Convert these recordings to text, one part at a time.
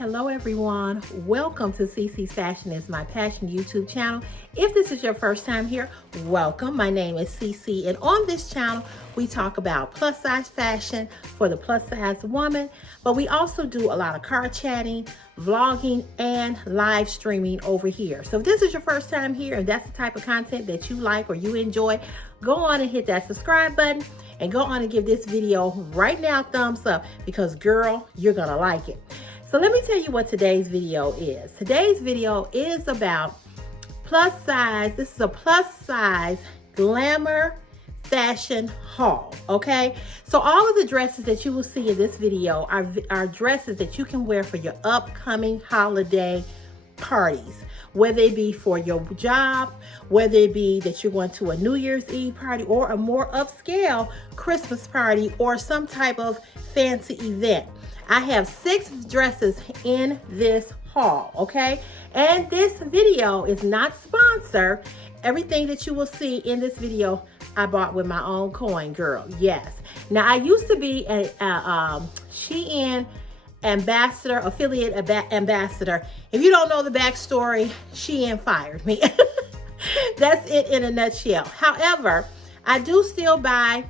Hello everyone, welcome to CC's Fashion is My Passion YouTube channel. If this is your first time here, welcome. My name is CC, and on this channel we talk about plus size fashion for the plus size woman, but we also do a lot of car chatting, vlogging, and live streaming over here. So if this is your first time here and that's the type of content that you like or you enjoy, go on and hit that subscribe button and go on and give this video right now a thumbs up, because girl, you're gonna like it. So let me tell you what today's video is. Today's video is about plus size. This is a plus size glamour fashion haul, okay? So all of the dresses that you will see in this video are dresses that you can wear for your upcoming holiday parties, whether it be for your job, whether it be that you're going to a New Year's Eve party or a more upscale Christmas party or some type of fancy event. I have 6 dresses in this haul, okay? And this video is not sponsored. Everything that you will see in this video, I bought with my own coin, girl, yes. Now, I used to be a Shein ambassador, affiliate ambassador. If you don't know the backstory, Shein fired me. That's it in a nutshell. However, I do still buy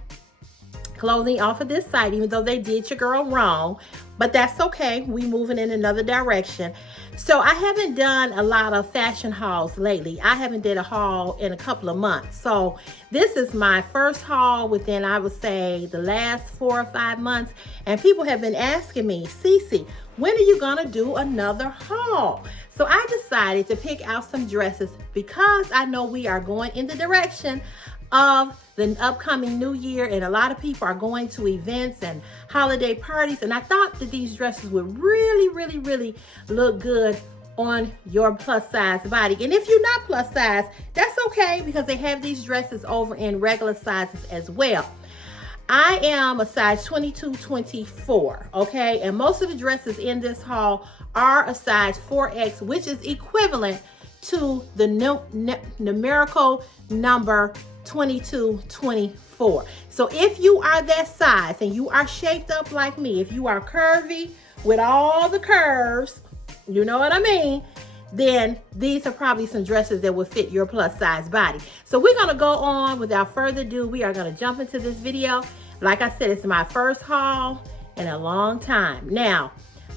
clothing off of this site, even though they did your girl wrong, but that's okay. We moving in another direction. So I haven't done a lot of fashion hauls lately. I haven't did a haul in a couple of months. So this is my first haul within, I would say, the last 4 or 5 months. And people have been asking me, Cece, when are you gonna do another haul? So I decided to pick out some dresses because I know we are going in the direction of the upcoming new year, and a lot of people are going to events and holiday parties, and I thought that these dresses would really look good on your plus size body. And if you're not plus size, that's okay, because they have these dresses over in regular sizes as well. I am a size 22, 24, okay? And most of the dresses in this haul are a size 4X, which is equivalent to the numerical number 22, 24. So if you are that size and you are shaped up like me, if you are curvy with all the curves, you know what I mean, then these are probably some dresses that will fit your plus size body. So we're gonna go on without further ado. We are gonna jump into this video. Like I said, it's my first haul in a long time. Now,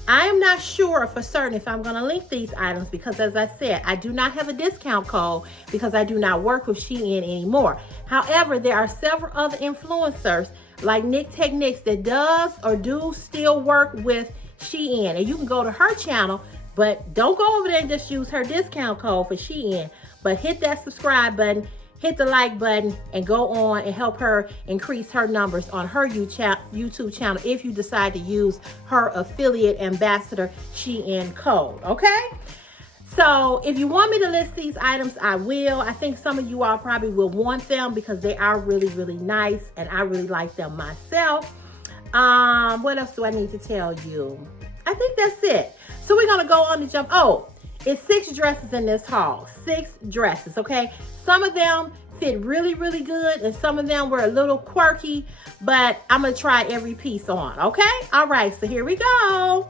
I am not sure for certain if I'm going to link these items, because as I said, I do not have a discount code because I do not work with Shein anymore. However, there are several other influencers like Nick Techniques that does or do still work with Shein. And you can go to her channel, but don't go over there and just use her discount code for Shein. But hit that subscribe button, hit the like button, and go on and help her increase her numbers on her YouTube channel if you decide to use her affiliate ambassador Shein code, okay? So if you want me to list these items, I will. I think some of you all probably will want them because they are really nice, and I really like them myself. What else do I need to tell you? I think that's it. So we're gonna go on and jump. Oh, it's 6 dresses in this haul. 6 dresses, okay? Some of them fit really good, and some of them were a little quirky, but I'm gonna try every piece on, okay? All right, so here we go.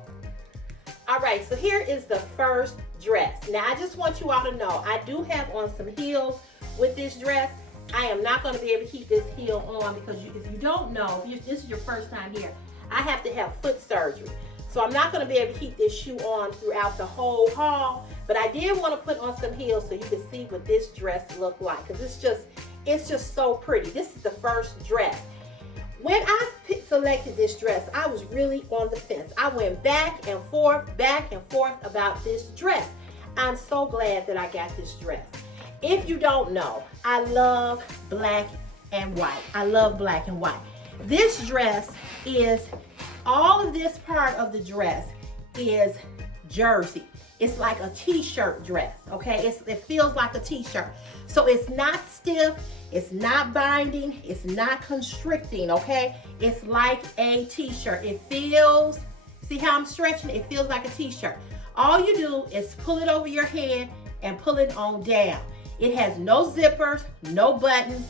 All right, so here is the first dress. Now, I just want you all to know, I do have on some heels with this dress. I am not gonna be able to keep this heel on because if you don't know, if this is your first time here, I have to have foot surgery. So I'm not going to be able to keep this shoe on throughout the whole haul, but I did want to put on some heels so you can see what this dress looked like, because it's just so pretty. This is the first dress. When I selected this dress, I was really on the fence. I went back and forth about this dress. I'm so glad that I got this dress. If you don't know, I love black and white. I love black and white. This dress is, all of this part of the dress is jersey. It's like a t-shirt dress, okay? It feels like a t-shirt. So it's not stiff, it's not binding, it's not constricting, okay? It's like a t-shirt. It feels, see how I'm stretching it? It feels like a t-shirt. All you do is pull it over your head and pull it on down. It has no zippers, no buttons,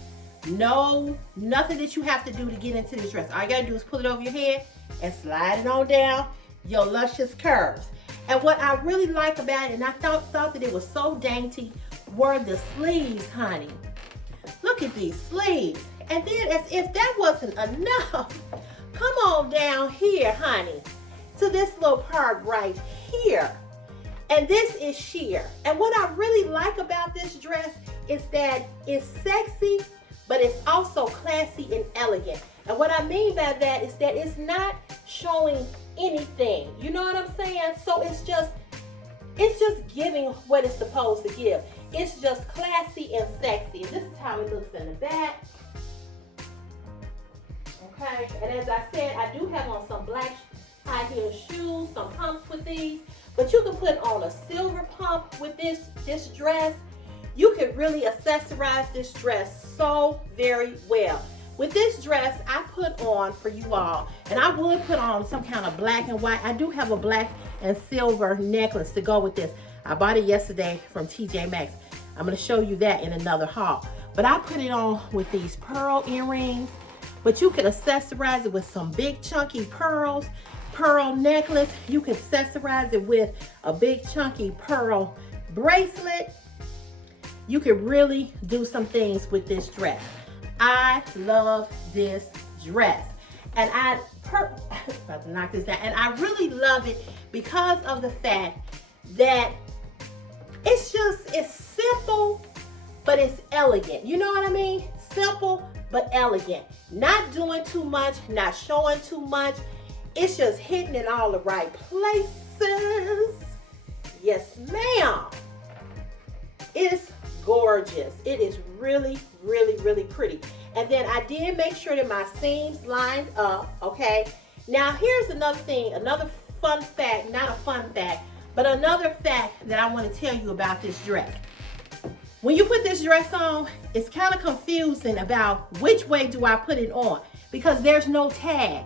nothing that you have to do to get into this dress. All you gotta do is pull it over your head and slide it on down your luscious curves. And what I really like about it, and I thought that it was so dainty, were the sleeves, honey. Look at these sleeves. And then as if that wasn't enough, come on down here, honey, to this little part right here. And this is sheer. And what I really like about this dress is that it's sexy, but it's also classy and elegant. And what I mean by that is that it's not showing anything. You know what I'm saying? So it's just giving what it's supposed to give. It's just classy and sexy. And this is how it looks in the back. Okay, and as I said, I do have on some black high heel shoes, some pumps with these, but you can put on a silver pump with this dress. You could really accessorize this dress so very well. With this dress, I put on for you all, and I would put on some kind of black and white. I do have a black and silver necklace to go with this. I bought it yesterday from TJ Maxx. I'm going to show you that in another haul. But I put it on with these pearl earrings, but you could accessorize it with some big chunky pearls, pearl necklace. You could accessorize it with a big chunky pearl bracelet. You could really do some things with this dress. I love this dress. And about to knock this down. And I really love it because of the fact that it's simple, but it's elegant. You know what I mean? Simple, but elegant. Not doing too much, not showing too much. It's just hitting in all the right places. Yes, ma'am. It's gorgeous. It is really, really, really pretty. And then I did make sure that my seams lined up, okay? Now, here's another thing, another fun fact, not a fun fact, but another fact that I want to tell you about this dress. When you put this dress on, it's kind of confusing about which way do I put it on, because there's no tag,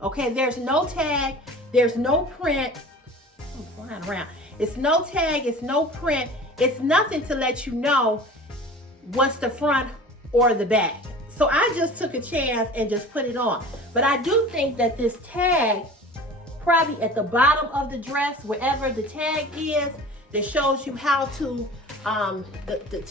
okay? There's no tag, there's no print. I'm flying around. It's no tag, it's no print. It's nothing to let you know what's the front or the back. So I just took a chance and just put it on. But I do think that this tag, probably at the bottom of the dress, wherever the tag is, that shows you how to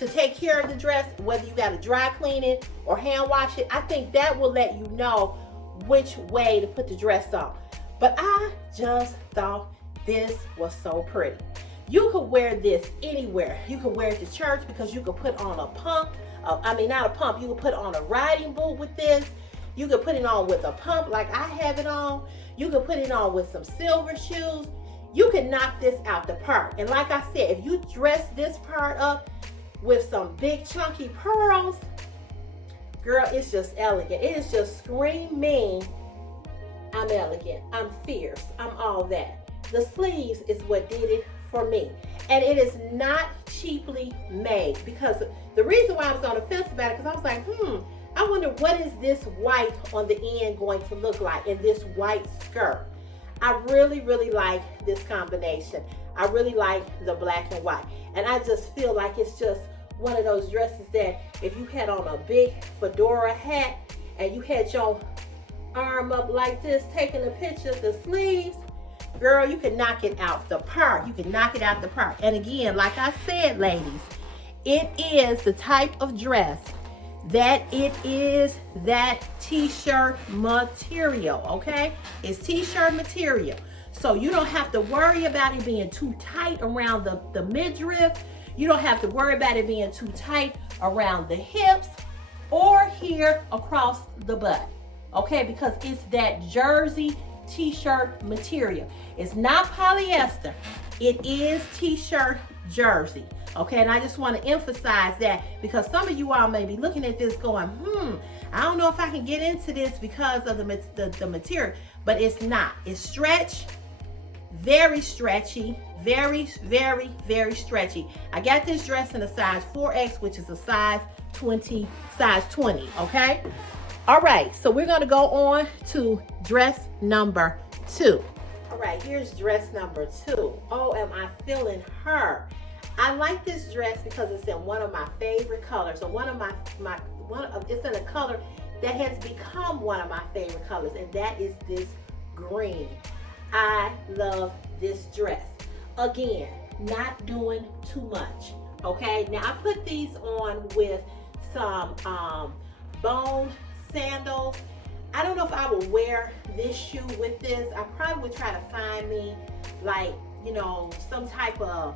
take care of the dress, whether you got to dry clean it or hand wash it. I think that will let you know which way to put the dress on. But I just thought this was so pretty. You could wear this anywhere. You could wear it to church because you could put on a pump. Not a pump. You could put on a riding boot with this. You could put it on with a pump like I have it on. You could put it on with some silver shoes. You can knock this out the park. And like I said, if you dress this part up with some big chunky pearls, girl, it's just elegant. It is just screaming, I'm elegant, I'm fierce, I'm all that. The sleeves is what did it for me. And it is not cheaply made, because the reason why I was on the fence about it, because I was like, I wonder what is this white on the end going to look like in this white skirt. I really, really like this combination. I really like the black and white. And I just feel like it's just one of those dresses that if you had on a big fedora hat and you had your arm up like this, taking a picture of the sleeves, girl, you can knock it out the park. You can knock it out the park. And again, like I said, ladies, it is the type of dress that it is that t-shirt material, okay? It's t-shirt material. So you don't have to worry about it being too tight around the midriff. You don't have to worry about it being too tight around the hips or here across the butt, okay? Because it's that jersey t-shirt material. It's not polyester. It is t-shirt jersey. Okay, and I just want to emphasize that because some of you all may be looking at this going, I don't know if I can get into this because of the material, but it's not. It's stretch, very stretchy, very, very, very stretchy. I got this dress in a size 4X, which is a size 20, okay? All right, so we're gonna go on to dress number 2. All right, here's dress number 2. Oh, am I feeling her? I like this dress because it's in one of my favorite colors, or it's in a color that has become one of my favorite colors, and that is this green. I love this dress. Again, not doing too much. Okay, now I put these on with some bone sandals. I don't know if I would wear this shoe with this. I probably would try to find me like, you know, some type of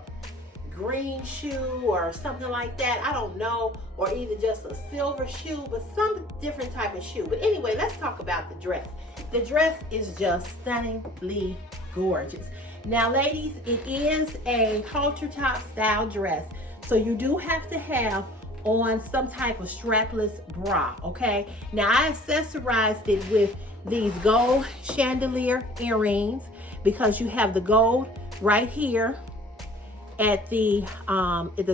green shoe or something like that. I don't know, or either just a silver shoe, but some different type of shoe. But anyway, let's talk about the dress. The dress is just stunningly gorgeous. Now ladies, it is a halter top style dress, so you do have to have on some type of strapless bra. Okay, now I accessorized it with these gold chandelier earrings because you have the gold right here at the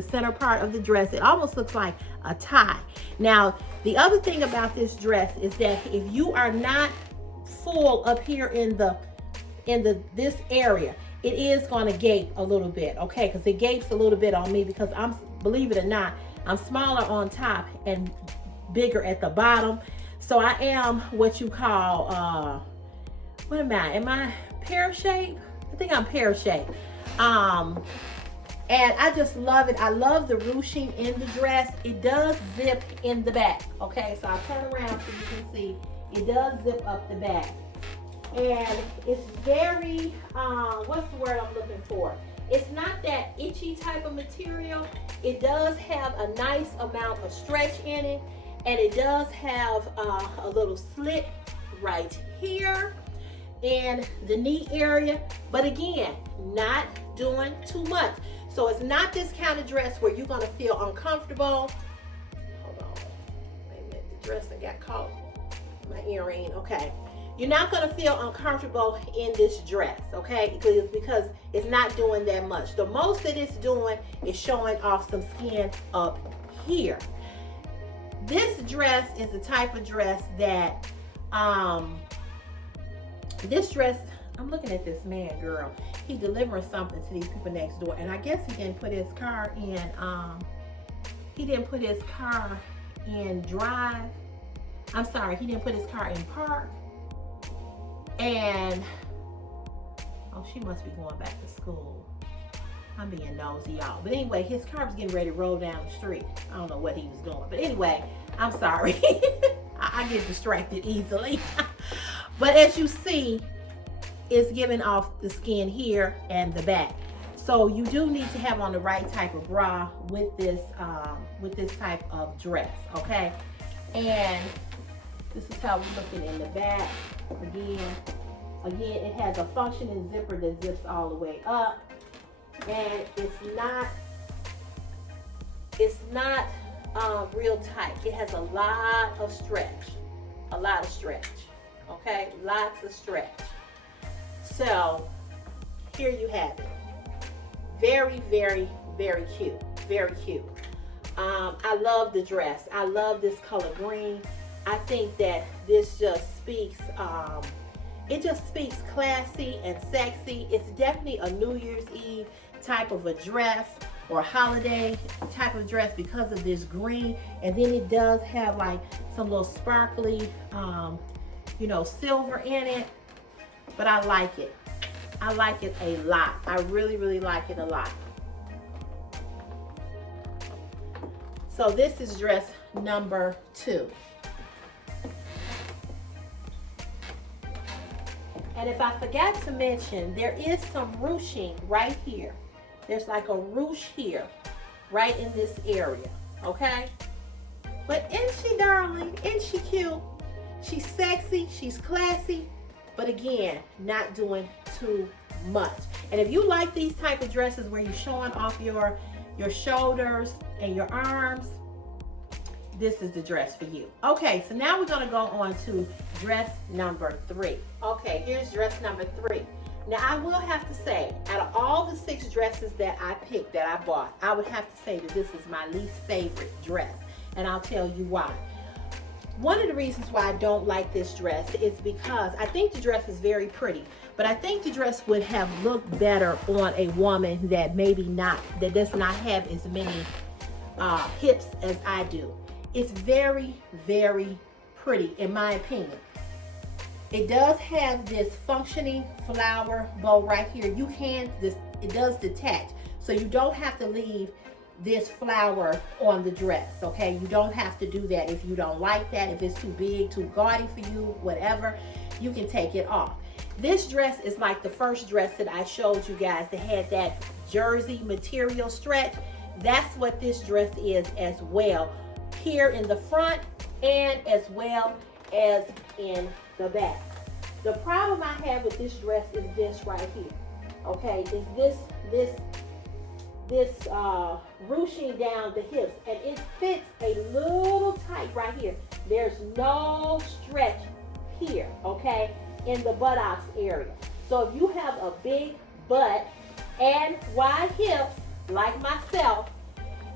center part of the dress. It almost looks like a tie. Now the other thing about this dress is that if you are not full up here in this area, it is going to gape a little bit, okay? Because it gapes a little bit on me because believe it or not, I'm smaller on top and bigger at the bottom. So I am what you call, what am I? Am I pear shape? I think I'm pear shape. And I just love it. I love the ruching in the dress. It does zip in the back, okay? So I'll turn around so you can see. It does zip up the back. And it's very, what's the word I'm looking for? It's not that itchy type of material. It does have a nice amount of stretch in it. And it does have a little slit right here in the knee area. But again, not doing too much. So it's not this kind of dress where you're gonna feel uncomfortable. Hold on, wait a minute, the dress that got caught in my earring, okay. You're not gonna feel uncomfortable in this dress, okay? Because it's not doing that much. The most that it's doing is showing off some skin up here. This dress is the type of dress that, this dress, I'm looking at this man, girl. He delivering something to these people next door. And I guess he didn't put his car in, drive. I'm sorry, he didn't put his car in park. And, oh, she must be going back to school. I'm being nosy, y'all. But anyway, his car was getting ready to roll down the street. I don't know what he was doing. But anyway, I'm sorry. I get distracted easily. But as you see, it's giving off the skin here and the back. So you do need to have on the right type of bra with this type of dress, okay? And this is how we're looking in the back. Again, it has a functioning zipper that zips all the way up, and it's not real tight. It has a lot of stretch, okay? Lots of stretch. So here you have it. Very, very, very cute. Very cute. I love the dress. I love this color green. I think that this just speaks, it just speaks classy and sexy. It's definitely a New Year's Eve type of a dress or holiday type of dress because of this green. And then it does have like some little sparkly, you know, silver in it. But I like it. I like it a lot. I really, really like it a lot. So this is dress number 2. And if I forgot to mention, there is some ruching right here. There's like a ruche here, right in this area, okay? But isn't she darling? Isn't she cute? She's sexy, she's classy, but again, not doing too much. And if you like these type of dresses where you're showing off your shoulders and your arms, this is the dress for you. Okay, so now we're gonna go on to dress number 3. Okay, here's dress number 3. Now I will have to say, out of all the 6 dresses that I picked, that I bought, I would have to say that this is my least favorite dress. And I'll tell you why. One of the reasons why I don't like this dress is because I think the dress is very pretty, but I think the dress would have looked better on a woman that that does not have as many hips as I do. It's very, very pretty, in my opinion. It does have this functioning flower bow right here. You can, it does detach. So you don't have to leave this flower on the dress, okay? You don't have to do that if you don't like that. If it's too big, too gaudy for you, whatever, you can take it off. This dress is like the first dress that I showed you guys that had that jersey material stretch. That's what this dress is as well, here in the front and as well as in the back. The problem I have with this dress is this right here, okay? Is this ruching down the hips, and it fits a little tight right here. There's no stretch here, okay, in the buttocks area. So if you have a big butt and wide hips like myself,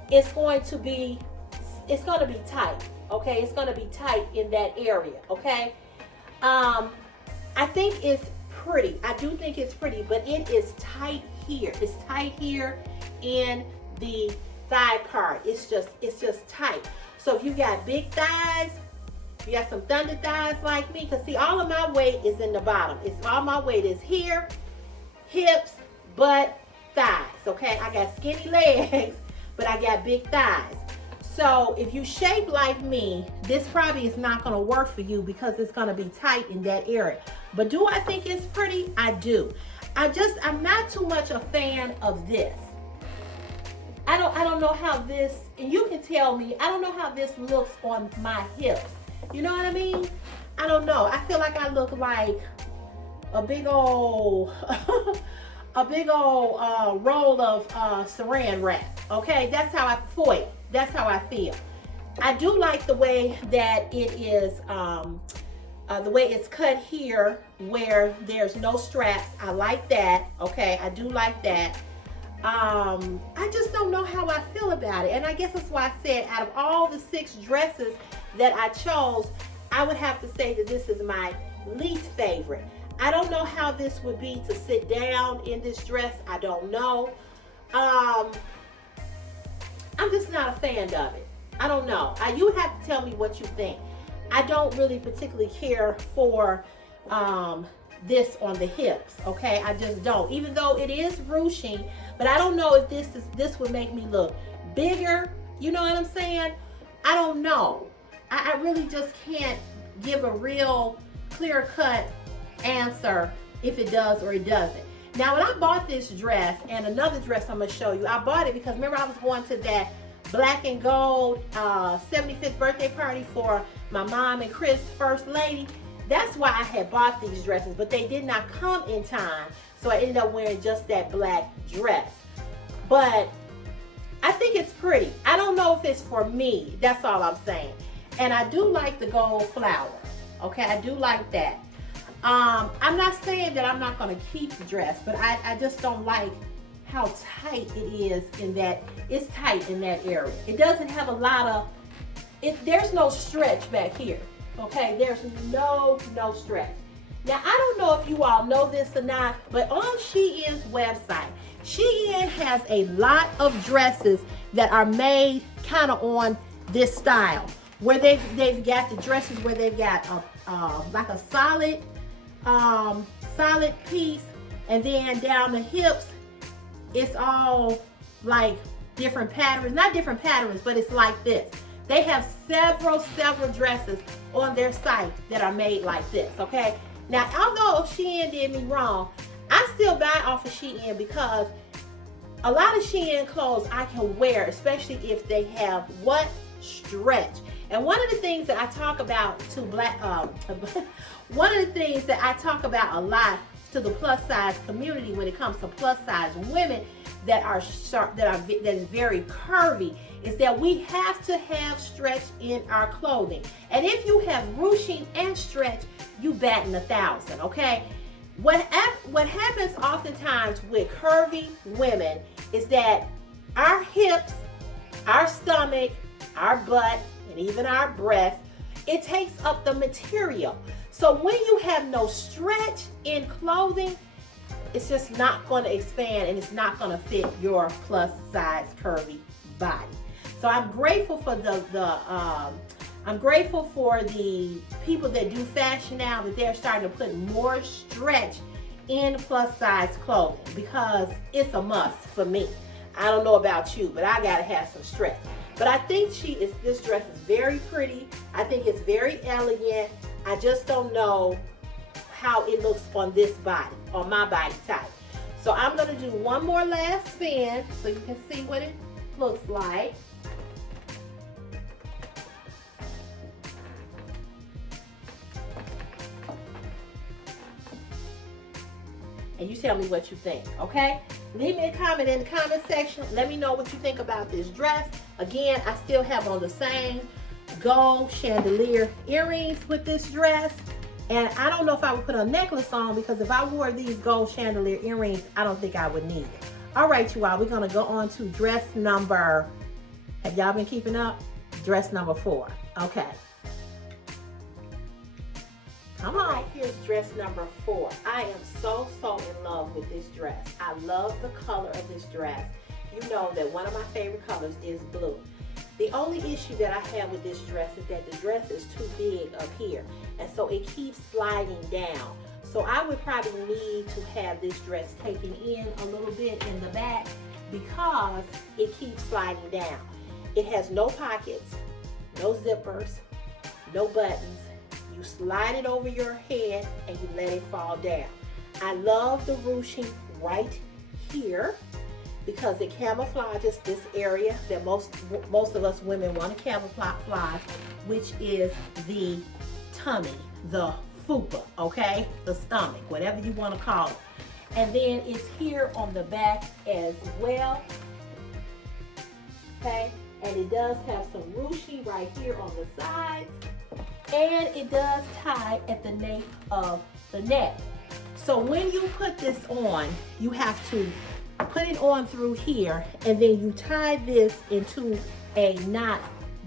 it's going to be tight, okay? It's going to be tight in that area, okay? I think it's pretty. I do think it's pretty, but it is tight here. It's tight here in the thigh part. It's just tight. So if you got big thighs, you got some thunder thighs like me, because see, all of my weight is in the bottom. All my weight is here, hips, butt, thighs, okay? I got skinny legs, but I got big thighs. So if you shape like me, this probably is not going to work for you because it's going to be tight in that area. But do I think it's pretty? I do. I'm not too much a fan of this. I don't know how this, and you can tell me, I don't know how this looks on my hips. You know what I mean? I don't know. I feel like I look like a big old roll of saran wrap. Okay, that's how I feel. I do like the way that it is, the way it's cut here where there's no straps. I like that. Okay, I do like that. I just don't know how I feel about it. And I guess that's why I said out of all the 6 dresses that I chose, I would have to say that this is my least favorite. I don't know how this would be to sit down in this dress. I don't know. I'm just not a fan of it. I don't know. You have to tell me what you think. I don't really particularly care for this on the hips, okay? I just don't. Even though it is ruching, but I don't know if this would make me look bigger. You know what I'm saying? I don't know. I really just can't give a real clear-cut answer if it does or it doesn't. Now, when I bought this dress and another dress I'm going to show you, I bought it because remember I was going to that black and gold 75th birthday party for my mom and Chris, First Lady. That's why I had bought these dresses, but they did not come in time, so I ended up wearing just that black dress. But I think it's pretty. I don't know if it's for me. That's all I'm saying. And I do like the gold flower. Okay, I do like that. I'm not saying that I'm not going to keep the dress, but I just don't like how tight it is in that. It's tight in that area. It doesn't have a lot of, there's no stretch back here. Okay, there's no stretch. Now, I don't know if you all know this or not, but on Shein's website, Shein has a lot of dresses that are made kind of on this style, where they've got the dresses where they've got like a solid piece, and then down the hips, it's all like different patterns, not different patterns, but it's like this. They have several dresses on their site that are made like this, okay? Now, although Shein did me wrong, I still buy off of Shein because a lot of Shein clothes I can wear, especially if they have what? Stretch. And one of the things that I talk about to one of the things that I talk about a lot to the plus size community when it comes to plus size women that are sharp, that is very curvy, is that we have to have stretch in our clothing. And if you have ruching and stretch, you batting 1,000, okay? What happens oftentimes with curvy women is that our hips, our stomach, our butt, and even our breast, it takes up the material. So when you have no stretch in clothing, it's just not going to expand and it's not going to fit your plus size curvy body. So I'm grateful for I'm grateful for the people that do fashion now, that they're starting to put more stretch in plus size clothing, because it's a must for me. I don't know about you, but I gotta have some stretch. But I think this dress is very pretty. I think it's very elegant. I just don't know how it looks on this body, on my body type. So I'm gonna do one more last spin so you can see what it looks like. And you tell me what you think, okay? Leave me a comment in the comment section. Let me know what you think about this dress. Again, I still have on the same gold chandelier earrings with this dress. And I don't know if I would put a necklace on, because if I wore these gold chandelier earrings, I don't think I would need it. All right, you all, we're gonna go on to dress number, have y'all been keeping up? Dress number 4, okay. Come on. Right, here's dress number 4. I am so in love with this dress. I love the color of this dress. You know that one of my favorite colors is blue. The only issue that I have with this dress is that the dress is too big up here, and so it keeps sliding down. So I would probably need to have this dress taken in a little bit in the back, because it keeps sliding down. It has no pockets, no zippers, no buttons. You slide it over your head and you let it fall down. I love the ruching right here, because it camouflages this area that most of us women want to camouflage, which is the tummy, the fupa, okay? The stomach, whatever you want to call it. And then it's here on the back as well, okay? And it does have some ruching right here on the sides. And it does tie at the nape of the neck. So when you put this on, you have to put it on through here, and then you tie this into a knot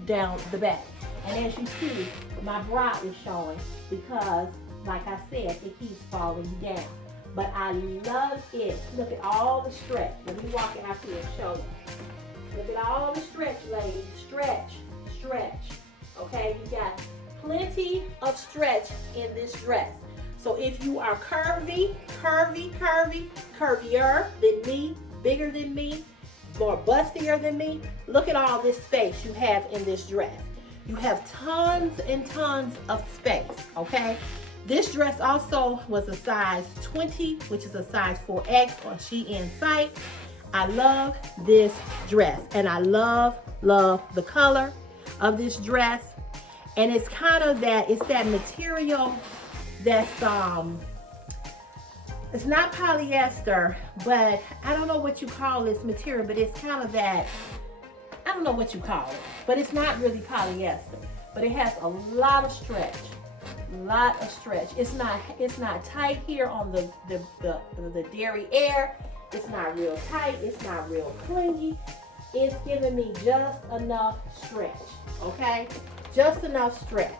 down the back. And as you see, my bra is showing, because, like I said, it keeps falling down. But I love it. Look at all the stretch. Let me walk out here and show you. Look at all the stretch, ladies. Stretch, stretch. Okay, you got plenty of stretch in this dress. So if you are curvier than me, bigger than me, more bustier than me, look at all this space you have in this dress. You have tons and tons of space, okay? This dress also was a size 20, which is a size 4X on Shein site. I love this dress, and I love the color of this dress. And it's kind of that, it's that material that's, it's not polyester, but I don't know what you call this material, but it's kind of that, I don't know what you call it, but it's not really polyester. But it has a lot of stretch, It's not tight here on the derriere. It's not real tight, it's not real clingy. It's giving me just enough stretch, okay? Just enough stretch.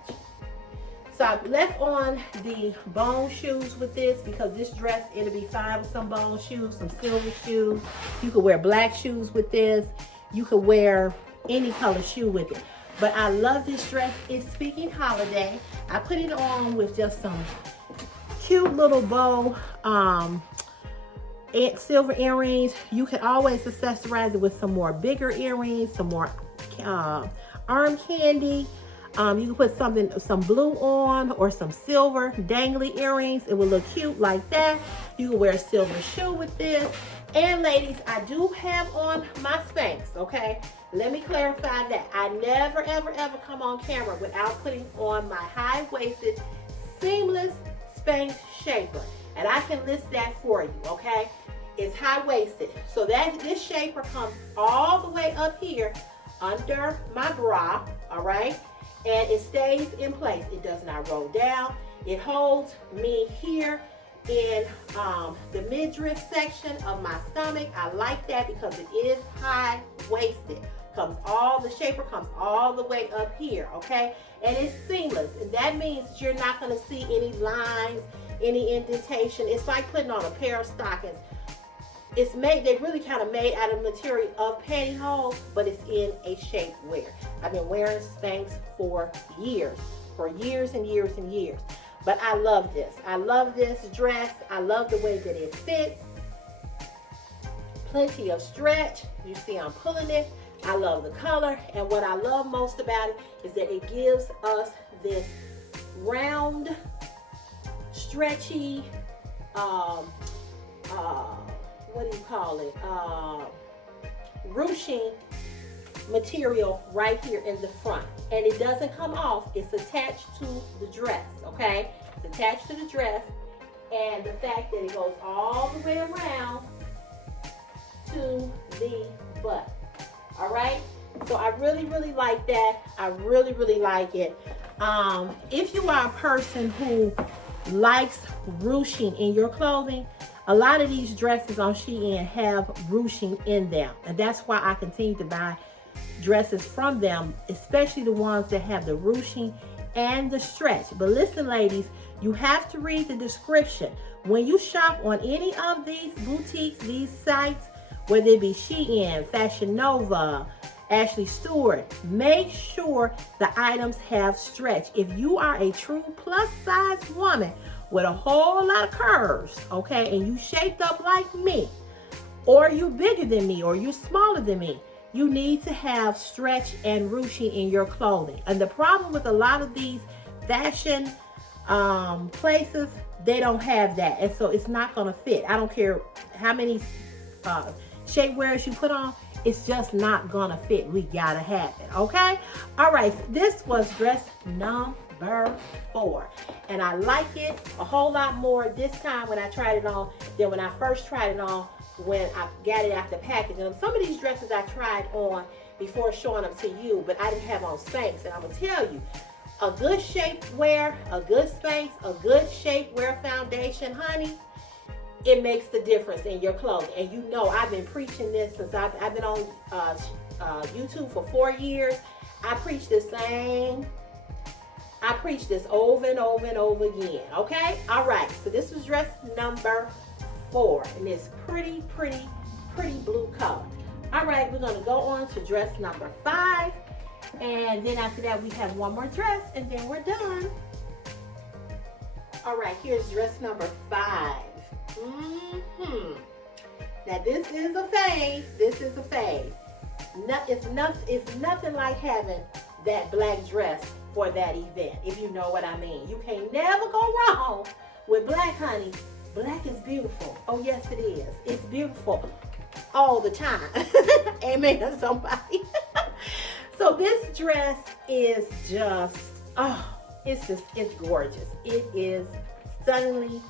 So I left on the bone shoes with this, because this dress, it'll be fine with some bone shoes, some silver shoes. You could wear black shoes with this. You could wear any color shoe with it. But I love this dress. It's speaking holiday. I put it on with just some cute little bow, silver earrings. You can always accessorize it with some more bigger earrings, some more arm candy. You can put some blue on, or some silver dangly earrings. It will look cute like that. You can wear a silver shoe with this. And ladies, I do have on my Spanx, okay? Let me clarify that. I never, ever come on camera without putting on my high-waisted, seamless Spanx shaper. And I can list that for you, okay? It's high-waisted. So that this shaper comes all the way up here under my bra, all right? And it stays in place. It does not roll down. It holds me here in the midriff section of my stomach. I like that because it is high-waisted. The shaper comes all the way up here, okay? And it's seamless, and that means that you're not gonna see any lines, any indentation. It's like putting on a pair of stockings. It's made, they really kind of made out of material of pantyhose, but it's in a shapewear. I've been wearing Spanx for years and years and years. But I love this. I love this dress. I love the way that it fits. Plenty of stretch. You see I'm pulling it. I love the color. And what I love most about it is that it gives us this round, stretchy, what do you call it? Ruching material right here in the front. And it doesn't come off. It's attached to the dress, okay? It's attached to the dress. And the fact that it goes all the way around to the butt. All right? So I really, really like that. I really, really like it. If you are a person who likes ruching in your clothing, a lot of these dresses on Shein have ruching in them. And that's why I continue to buy dresses from them, especially the ones that have the ruching and the stretch. But listen, ladies, you have to read the description. When you shop on any of these boutiques, these sites, whether it be Shein, Fashion Nova, Ashley Stewart, make sure the items have stretch. If you are a true plus size woman with a whole lot of curves, okay, and you shaped up like me, or you bigger than me, or you smaller than me, you need to have stretch and ruching in your clothing. And the problem with a lot of these fashion places, they don't have that, and so it's not gonna fit. I don't care how many shapewears you put on, it's just not gonna fit. We gotta have it, okay? All right, so this was dress number 4, and I like it a whole lot more this time when I tried it on than when I first tried it on when I got it out the package. And some of these dresses I tried on before showing them to you, but I didn't have on Spanx. And I'm gonna tell you, a good shapewear, a good Spanx, a good shapewear foundation, honey, it makes the difference in your clothing. And you know, I've been preaching this since I've been on YouTube for 4 years. I preach this over and over and over again, okay? All right, so this was dress number 4, and it's pretty blue color. All right, we're gonna go on to dress number 5, and then after that we have one more dress, and then we're done. All right, here's dress number 5. Now this is a fave. This is a fave. It's nothing like having that black dress for that event, if you know what I mean. You can never go wrong with black, honey. Black is beautiful. Oh yes, it is. It's beautiful all the time. Amen, somebody. So this dress is just, it's gorgeous. It is stunningly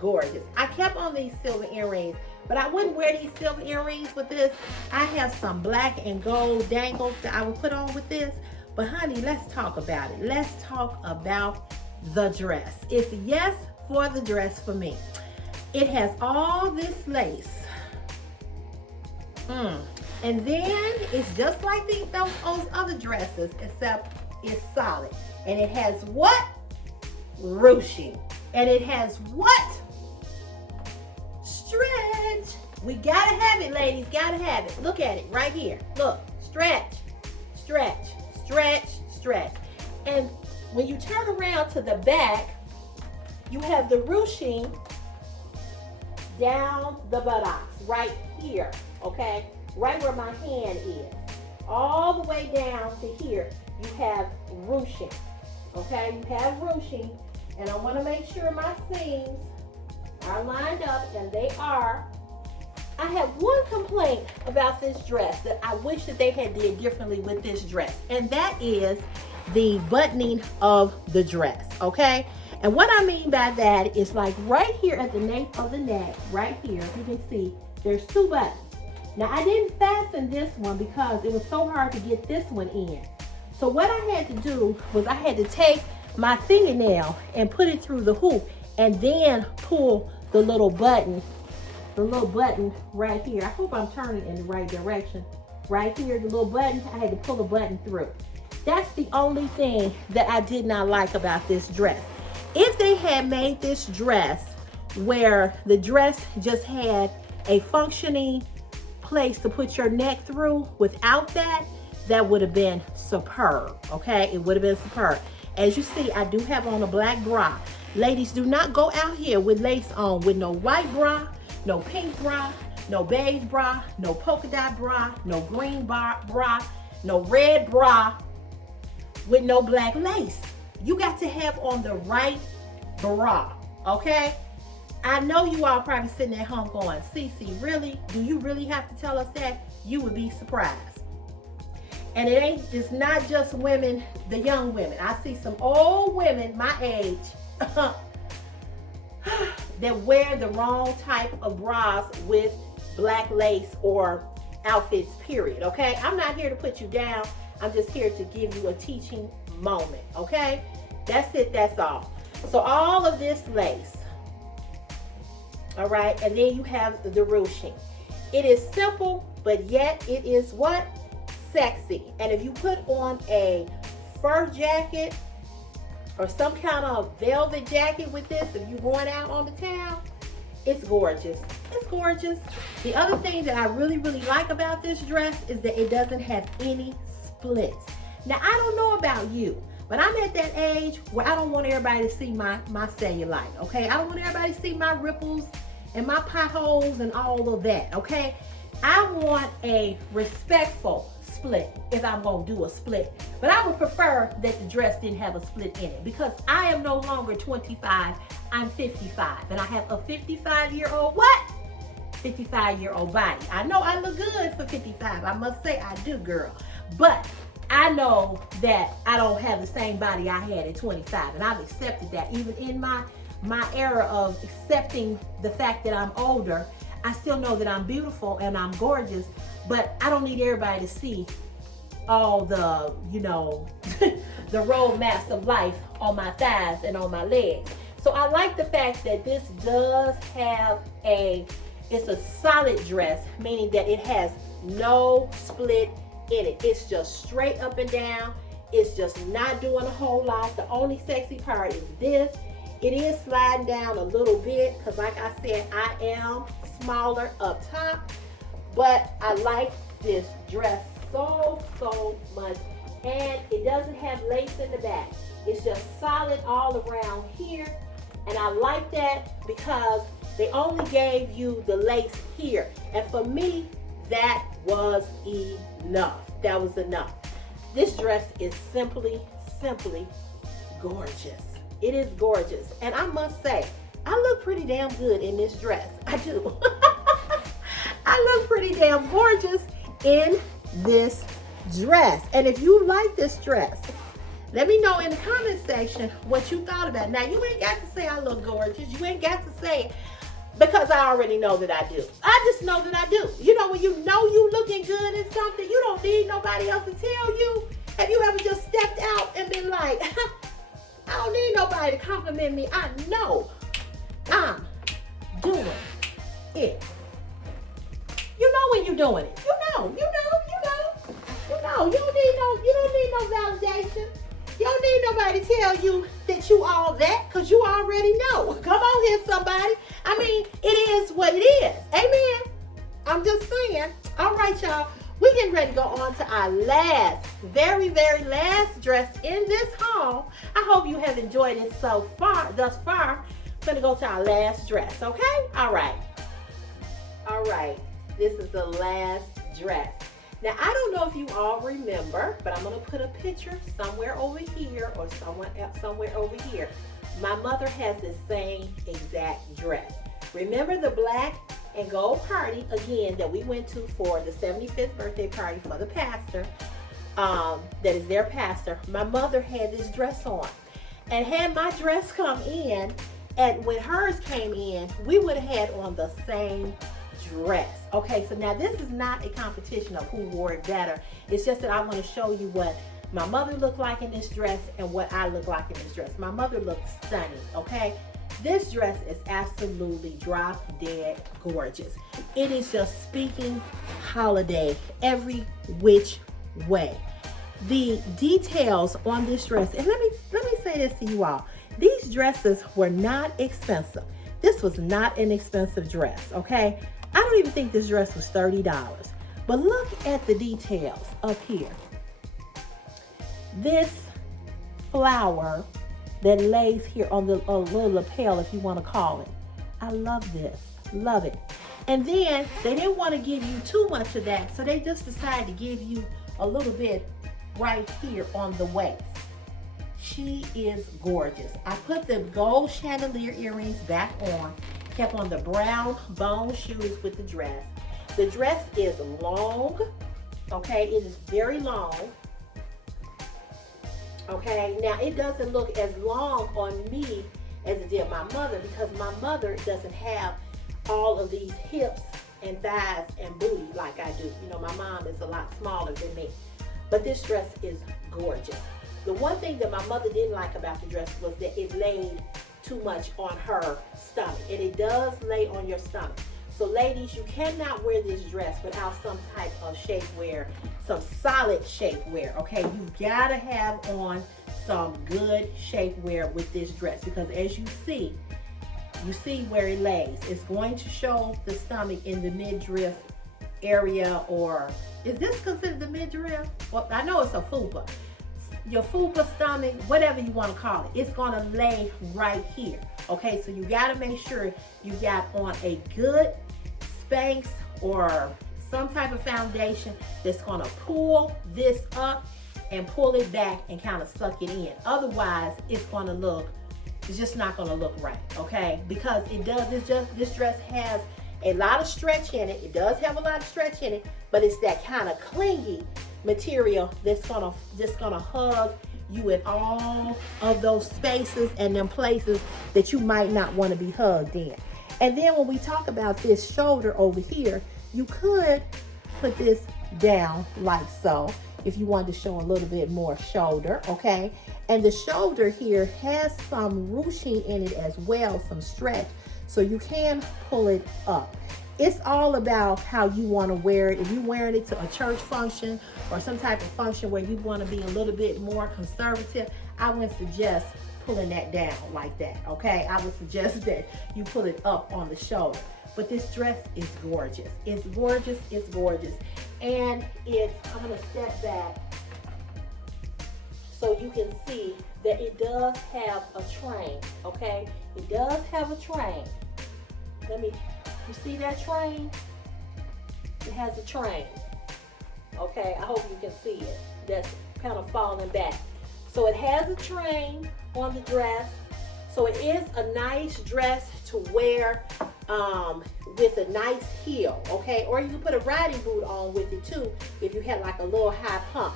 gorgeous. I kept on these silver earrings, but I wouldn't wear these silver earrings with this. I have some black and gold dangles that I would put on with this. But honey, let's talk about it. Let's talk about the dress. It's yes for the dress for me. It has all this lace. And then it's just like those other dresses, except it's solid. And it has what? Ruching. And it has what? Stretch. We gotta have it, ladies. Gotta have it. Look at it right here. Look. Stretch. Stretch. Stretch. Stretch. And when you turn around to the back, you have the ruching down the buttocks right here, okay? Right where my hand is. All the way down to here, you have ruching, okay? You have ruching, and I want to make sure my seams are lined up, and they are. I have one complaint about this dress that I wish that they had did differently with this dress, and that is the buttoning of the dress, okay? And what I mean by that is like right here at the nape of the neck, right here, you can see there's 2 buttons. Now I didn't fasten this one because it was so hard to get this one in. So what I had to do was I had to take my fingernail and put it through the hoop and then pull the little button right here. I hope I'm turning in the right direction. Right here, the little button, I had to pull the button through. That's the only thing that I did not like about this dress. If they had made this dress where the dress just had a functioning place to put your neck through without that, that would have been superb, okay? It would have been superb. As you see, I do have on a black bra. Ladies, do not go out here with lace on with no white bra, no pink bra, no beige bra, no polka dot bra, no green bra, no red bra with no black lace. You got to have on the right bra, okay? I know you all probably sitting at home going, Cece, really? Do you really have to tell us that? You would be surprised. And it's not just women, the young women. I see some old women my age that wear the wrong type of bras with black lace or outfits, period, okay? I'm not here to put you down. I'm just here to give you a teaching moment, okay? That's it, that's all. So all of this lace, all right? And then you have the ruching. It is simple, but yet it is what? Sexy. And if you put on a fur jacket or some kind of velvet jacket with this, if you're going out on the town, it's gorgeous. It's gorgeous. The other thing that I really, really like about this dress is that it doesn't have any splits. Now, I don't know about you, but I'm at that age where I don't want everybody to see my cellulite, okay? I don't want everybody to see my ripples and my potholes and all of that, okay? I want a respectful split if I'm gonna do a split, but I would prefer that the dress didn't have a split in it because I am no longer 25, I'm 55, and I have a 55-year-old what? 55-year-old body. I know I look good for 55, I must say I do, girl, but I know that I don't have the same body I had at 25, and I've accepted that. Even in my era of accepting the fact that I'm older, I still know that I'm beautiful and I'm gorgeous, but I don't need everybody to see all the, you know, the roadmaps of life on my thighs and on my legs. So I like the fact that this does have it's a solid dress, meaning that it has no split in it. It's just straight up and down. It's just not doing a whole lot. The only sexy part is this. It is sliding down a little bit because like I said, I am smaller up top, but I like this dress so much. And it doesn't have lace in the back. It's just solid all around here. And I like that because they only gave you the lace here. And for me, that was enough. That was enough. This dress is simply gorgeous. It is gorgeous. And I must say, I look pretty damn good in this dress. I do. I look pretty damn gorgeous in this dress. And if you like this dress, let me know in the comment section what you thought about it. Now, you ain't got to say I look gorgeous. You ain't got to say it because I already know that I do. I just know that I do. You know, when you know you looking good in something, you don't need nobody else to tell you. Have you ever just stepped out and been like, I don't need nobody to compliment me. I know I'm doing it. You know when you're doing it. You know. You don't need no validation. You don't need nobody to tell you that you all that, because you already know. Come on here, somebody. I mean, it is what it is. Amen. I'm just saying. All right, y'all. We're getting ready to go on to our last, very last dress in this haul. I hope you have enjoyed it thus far. We're going to go to our last dress, okay? All right. This is the last dress. Now, I don't know if you all remember, but I'm going to put a picture somewhere over here or somewhere over here. My mother has the same exact dress. Remember the black and gold party, again, that we went to for the 75th birthday party for the pastor, that is their pastor. My mother had this dress on. And had my dress come in, and when hers came in, we would have had on the same dress. Okay, so now this is not a competition of who wore it better. It's just that I want to show you what my mother looked like in this dress and what I look like in this dress. My mother looked stunning, okay? This dress is absolutely drop dead gorgeous. It is just speaking holiday every which way. The details on this dress, and let me say this to you all. These dresses were not expensive. This was not an expensive dress, okay? I don't even think this dress was $30. But look at the details up here. this flower that lays here on the little lapel, if you want to call it. I love this. Love it. And then they didn't want to give you too much of that, so they just decided to give you a little bit right here on the waist. She is gorgeous. I put the gold chandelier earrings back on, kept on the brown bone shoes with the dress. The dress is long, okay? It is very long, okay? Now, it doesn't look as long on me as it did my mother, because my mother doesn't have all of these hips and thighs and booty like I do. You know, my mom is a lot smaller than me. But this dress is gorgeous. The one thing that my mother didn't like about the dress was that it laid too much on her stomach. And it does lay on your stomach. So ladies, you cannot wear this dress without some type of shapewear, some solid shapewear, okay? You've got to have on some good shapewear with this dress, because as you see where it lays. It's going to show the stomach in the midriff area, or is this considered the midriff? Well, I know it's a fupa. Your fupa, stomach, whatever you want to call it, it's going to lay right here. Okay, so you got to make sure you got on a good Spanx or some type of foundation that's going to pull this up and pull it back and kind of suck it in. Otherwise, it's just not going to look right, okay? Because this dress has a lot of stretch in it. It does have a lot of stretch in it, but it's that kind of clingy material that's gonna hug you in all of those spaces and them places that you might not want to be hugged in. And then when we talk about this shoulder over here, you could put this down like so if you wanted to show a little bit more shoulder, okay? And the shoulder here has some ruching in it as well, some stretch, so you can pull it up. It's all about how you want to wear it. If you're wearing it to a church function or some type of function where you want to be a little bit more conservative, I would suggest pulling that down like that, okay? I would suggest that you pull it up on the shoulder. But this dress is gorgeous. It's gorgeous, it's gorgeous. And I'm gonna step back so you can see that it does have a train, okay? It does have a train. You see that train? It has a train. Okay, I hope you can see it. That's kind of falling back. So it has a train on the dress. So it is a nice dress to wear with a nice heel, okay? Or you can put a riding boot on with it too if you had like a little high pump.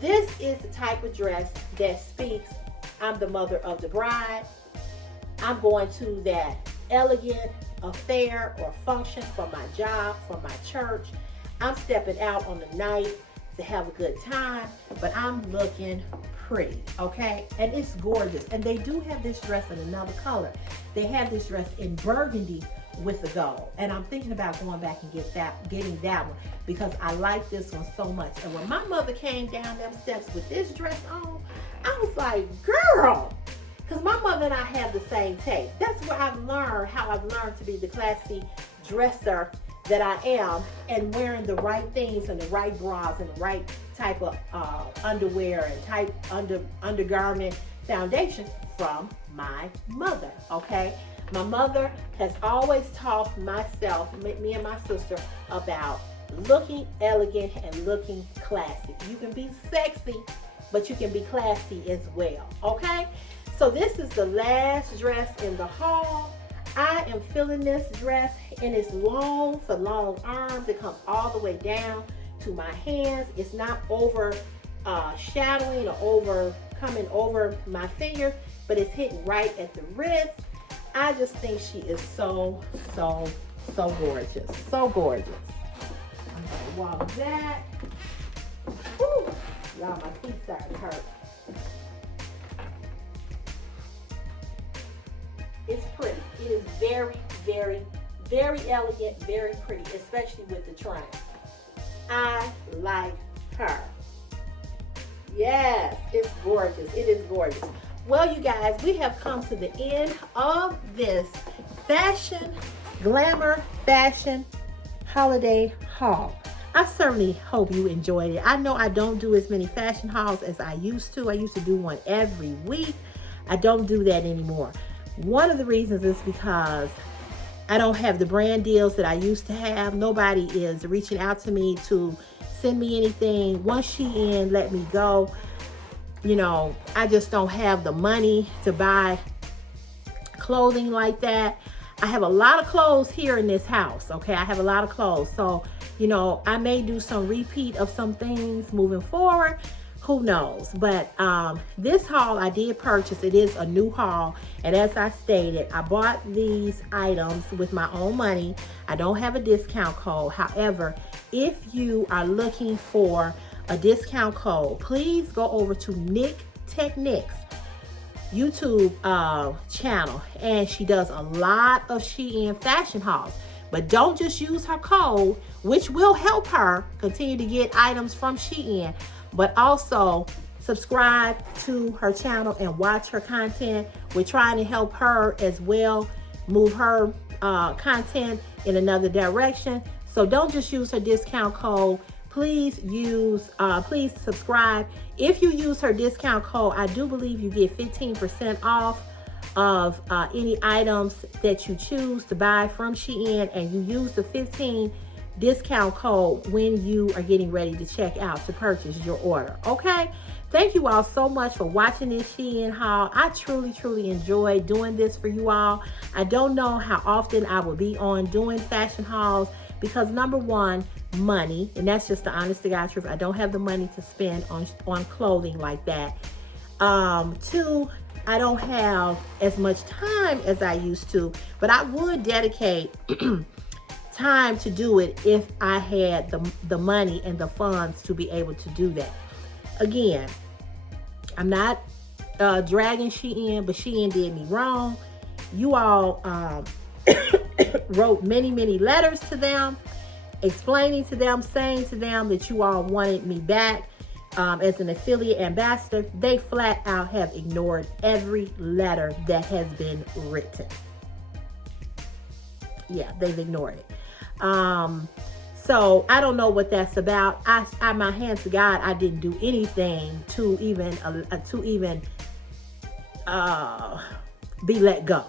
This is the type of dress that speaks, I'm the mother of the bride. I'm going to that elegant affair or function for my job, for my church. I'm stepping out on the night to have a good time, but I'm looking pretty, okay? And it's gorgeous. And they do have this dress in another color. They have this dress in burgundy with the gold. And I'm thinking about going back and getting that one, because I like this one so much. And when my mother came down them steps with this dress on, I was like, girl, because my mother and I have the same taste. That's where how I've learned to be the classy dresser that I am, and wearing the right things and the right bras and the right type of underwear and type undergarment foundation from my mother, okay? My mother has always taught myself, me and my sister, about looking elegant and looking classy. You can be sexy, but you can be classy as well, okay? So this is the last dress in the haul. I am feeling this dress, and it's long for long arms. It comes all the way down to my hands. It's not shadowing or coming over my fingers, but it's hitting right at the wrist. I just think she is so, so, so gorgeous. So gorgeous. I'm gonna walk back. Woo! Y'all, my feet starting to hurt. It's pretty. It is very, very, very elegant, very pretty, especially with the train. I like her. Yes, it's gorgeous. It is gorgeous. Well, you guys, we have come to the end of this Glamour fashion holiday haul. I certainly hope you enjoyed it. I know I don't do as many fashion hauls as I used to. I used to do one every week. I don't do that anymore. One of the reasons is because I don't have the brand deals that I used to have. Nobody is reaching out to me to send me anything. Once Shein let me go, you know, I just don't have the money to buy clothing like that. I have a lot of clothes here in this house, okay? I have a lot of clothes. So, you know, I may do some repeat of some things moving forward. Who knows? But this haul I did purchase. It is a new haul. And as I stated, I bought these items with my own money. I don't have a discount code. However, if you are looking for a discount code, please go over to Nick Techniques YouTube channel, and she does a lot of Shein fashion hauls. But don't just use her code, which will help her continue to get items from Shein, but also subscribe to her channel and watch her content. We're trying to help her as well, move her content in another direction. So don't just use her discount code. Please please subscribe. If you use her discount code, I do believe you get 15% off of any items that you choose to buy from Shein, and you use the 15 discount code when you are getting ready to check out to purchase your order. Okay? Thank you all so much for watching this Shein haul. I truly enjoy doing this for you all. I don't know how often I will be on doing fashion hauls because number one, money, and that's just the honest to God truth. I don't have the money to spend on clothing like that. Two, I don't have as much time as I used to, but I would dedicate time to do it if I had the money and the funds to be able to do that. Again, I'm not dragging Shein, but Shein did me wrong. You all wrote many letters to them, explaining to them, saying to them that you all wanted me back as an affiliate ambassador. They flat out have ignored every letter that has been written. Yeah, they've ignored it. So I don't know what that's about. I my hands to God, I didn't do anything to even be let go.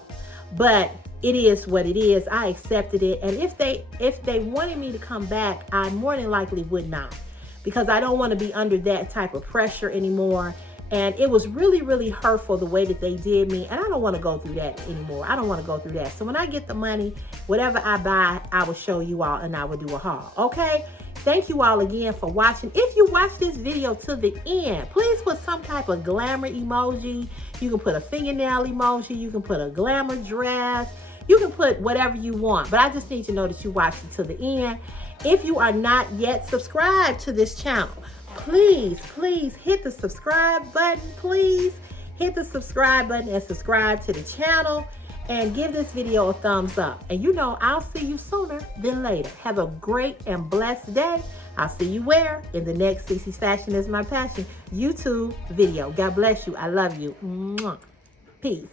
But it is what it is. I accepted it. And if they wanted me to come back, I more than likely would not, because I don't want to be under that type of pressure anymore. And it was really hurtful the way that they did me. And I don't want to go through that anymore. I don't want to go through that. So when I get the money, whatever I buy, I will show you all and I will do a haul. Okay? Thank you all again for watching. If you watch this video to the end, please put some type of glamour emoji. You can put a fingernail emoji. You can put a glamour dress. You can put whatever you want. But I just need to know that you watched it to the end. If you are not yet subscribed to this channel, please hit the subscribe button. Please hit the subscribe button and subscribe to the channel and give this video a thumbs up. And you know, I'll see you sooner than later. Have a great and blessed day. I'll see you where? In the next CC's Fashion is My Passion YouTube video. God bless you. I love you. Mwah. Peace.